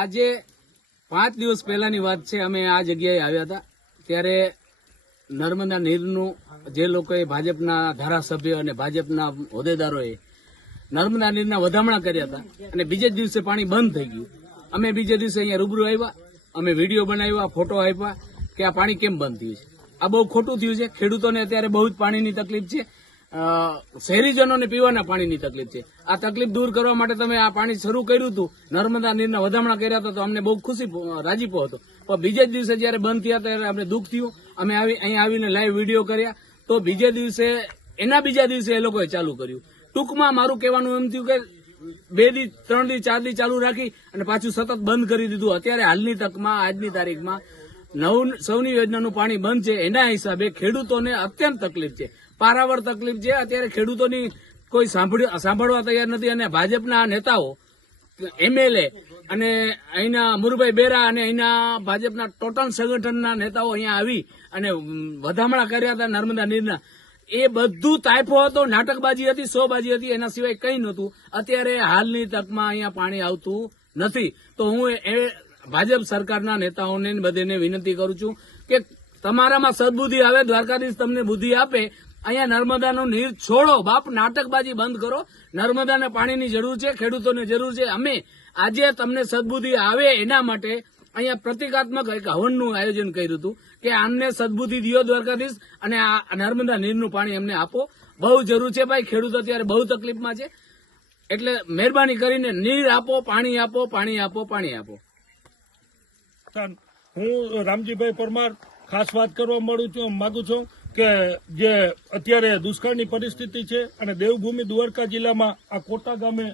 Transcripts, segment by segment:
આજે 5 દિવસ પહેલાની વાત છે. અમે આ જગ્યાએ આવ્યા હતા ત્યારે નર્મદા નીરનું જે લોકોએ ભાજપના ધારાસભ્ય અને ભાજપના હોદ્દેદારોએ નર્મદા નીરના વધામણા કર્યા હતા અને બીજે જ દિવસે પાણી બંધ થઈ ગયું. અમે બીજે દિવસે અહીંયા રૂબરૂ આવ્યા, અમે વિડીયો બનાવ્યા, ફોટો આપ્યા કે આ પાણી કેમ બંધ થયું છે. આ બહુ ખોટું થયું છે. ખેડૂતોને અત્યારે બહુ જ પાણીની તકલીફ છે. શહેરીજનોને પીવાના પાણીની તકલીફ છે. આ તકલીફ દૂર કરવા માટે તમે આ પાણી શરૂ કર્યું હતું, નર્મદા નીરના વધામણા કર્યા હતા, તો અમને બહુ રાજીપો હતો. પણ બીજે જ દિવસે જયારે બંધ થયા ત્યારે અમને દુઃખ થયું. અમે અહીંયા આવીને લાઈવ વિડીયો કર્યા તો બીજા દિવસે એ લોકોએ ચાલુ કર્યું. ટૂંકમાં મારું કહેવાનું એમ થયું કે 2 દી 3 દી 4 દી ચાલુ રાખી અને પાછું સતત બંધ કરી દીધું. અત્યારે હાલની તકમાં આજની તારીખમાં સૌની યોજનાનું પાણી બંધ છે. એના હિસાબે ખેડૂતોને અત્યંત તકલીફ છે, પારાવાર તકલીફ છે. અત્યારે ખેડૂતોની કોઈ સાંભળવા તૈયાર નથી અને ભાજપના નેતાઓ, એમએલએ અને અહીંના મુરભાઈ બેરા અને અહીંના ભાજપના ટોટલ સંગઠનના નેતાઓ અહીંયા આવી અને વધામણા કર્યા હતા નર્મદા નીરના. એ બધું તાઇફો હતો, નાટકબાજી હતી, શોબાજી હતી, એના સિવાય કંઈ નહોતું. અત્યારે હાલની તકમાં અહીંયા પાણી આવતું નથી. તો હું ભાજપ સરકારના નેતાઓને બધેને વિનંતી કરું છું કે તમારામાં સદબુદ્ધિ આવે, દ્વારકાધીશ તમને બુદ્ધિ આપે. અહીંયા નર્મદાનું નીર છોડો બાપ, નાટકબાજી બંધ કરો. નર્મદાને પાણીની જરૂર છે, ખેડૂતોને જરૂર છે. અમે આજે તમને સદબુદ્ધિ આવે એના માટે અહીંયા પ્રતિકાત્મક એક હવનનું આયોજન કર્યું હતું કે આમને સદબુદ્ધિ દિયો દ્વારકાધીશ અને આ નર્મદા નીરનું પાણી અમને આપો. બહુ જરૂર છે ભાઈ, ખેડૂત અત્યારે બહુ તકલીફમાં છે. એટલે મહેરબાની કરીને નીર આપો, પાણી આપો, પાણી આપો, પાણી આપો. હું રામજીભાઈ પરમાર ખાસ વાત કરવા માંગુ છું કે જે અત્યારે દુષ્કાળની પરિસ્થિતિ છે અને દેવભૂમિ દ્વારકા જિલ્લામાં આ કોટા ગામે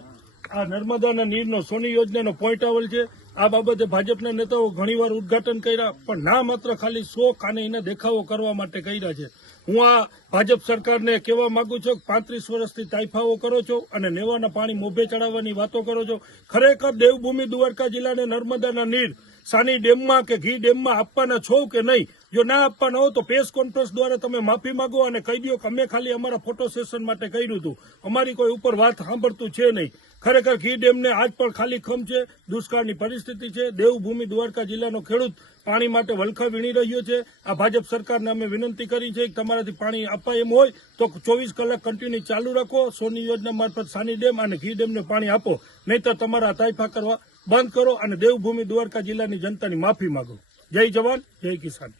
આ નર્મદાના નીરનો સોની યોજનાનો પોઈન્ટ આવેલ છે. આ બાબતે ભાજપના નેતાઓ ઘણીવાર ઉદઘાટન કર્યા, પણ ના માત્ર ખાલી શોખ અને એના દેખાવો કરવા માટે કર્યા છે. હું આ ભાજપ સરકારને કહેવા માંગુ છું કે 35 વર્ષથી તાઇફાઓ કરો છો અને નેવાના પાણી મોભે ચડાવવાની વાતો કરો છો. ખરેખર દેવભૂમિ દ્વારકા જિલ્લાને નર્મદાના નીર સાની ડેમમાં કે ઘી ડેમમાં આપવાના છો કે નહીં? જો ના આપવાના હો તો પ્રેસ કોન્ફરન્સ દ્વારા તમે માફી માંગો અને કહી દો કે અમે ખાલી અમારા ફોટો સેશન માટે કર્યું હતું, અમારી કોઈ ઉપર વાત સાંભળતું છે નહીં. ખરેખર ઘી ડેમને આજ પણ ખાલી ખમ છે. દુષ્કાળની પરિસ્થિતિ છે. દેવભૂમિ દ્વારકા જિલ્લાનો ખેડૂત પાણી માટે વલખા વીણી રહ્યો છે. આ ભાજપ સરકારને અમે વિનંતી કરી છે કે તમારાથી પાણી અપાય એમ હોય તો 24 કલાક કન્ટિન્યુ ચાલુ રાખો. સોની યોજના મારફત સાની ડેમ અને ઘી ડેમને પાણી આપો, નહીં તો તમારા તાઇફા કરવા બંધ કરો અને દેવભૂમિ દ્વારકા જિલ્લાની જનતાની માફી માંગો. જય જવાન, જય કિસાન.